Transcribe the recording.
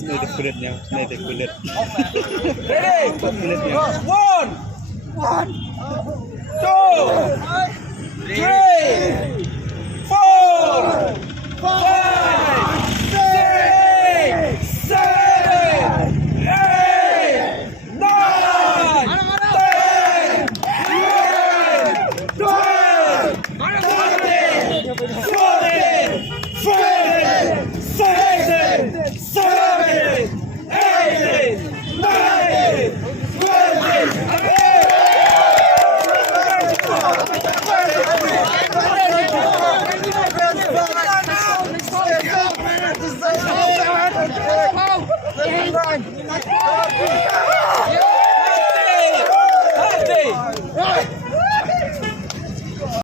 Sneide kulitnya, sneide kulit. Ready? One, two, three, four, five, six, seven, eight, nine, 10, 11, 12, 13, 14, 15, 16, 17, 18, 19, 20. Hati!